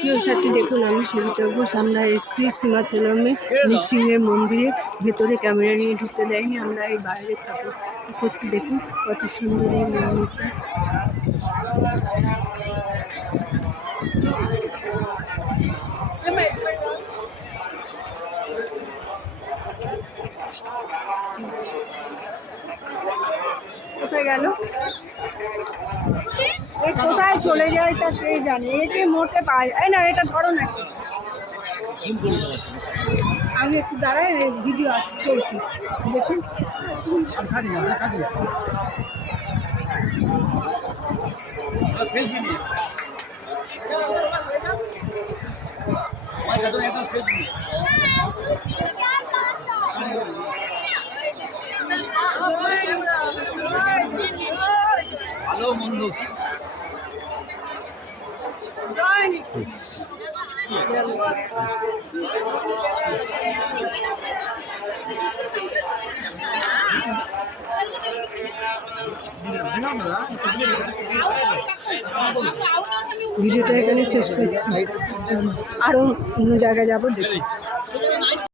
কেউ সাথে দেখুন আমি সবিতা ঘোষ। আমরা এসেছি সীমাচলমে নৃসিংহের মন্দিরে। ভেতরে ক্যামেরা নিয়ে ঢুকতে দেয়নি, আমরা এই বাইরে ঠাকুর করছি। দেখুন কত সুন্দর এই মন্দিরটা। কোথায় গেল, কোথায় চলে যায় তা কে জানে। একে মোটে পায় না, এটা ধরো না। আমি একটু দাঁড়াই, ভিডিও আছে চলছে দেখুন। ভালো বন্ধু ভিডিওটা এখানে শেষ করছি, আরও অন্য জায়গায় যাবো দেখুন।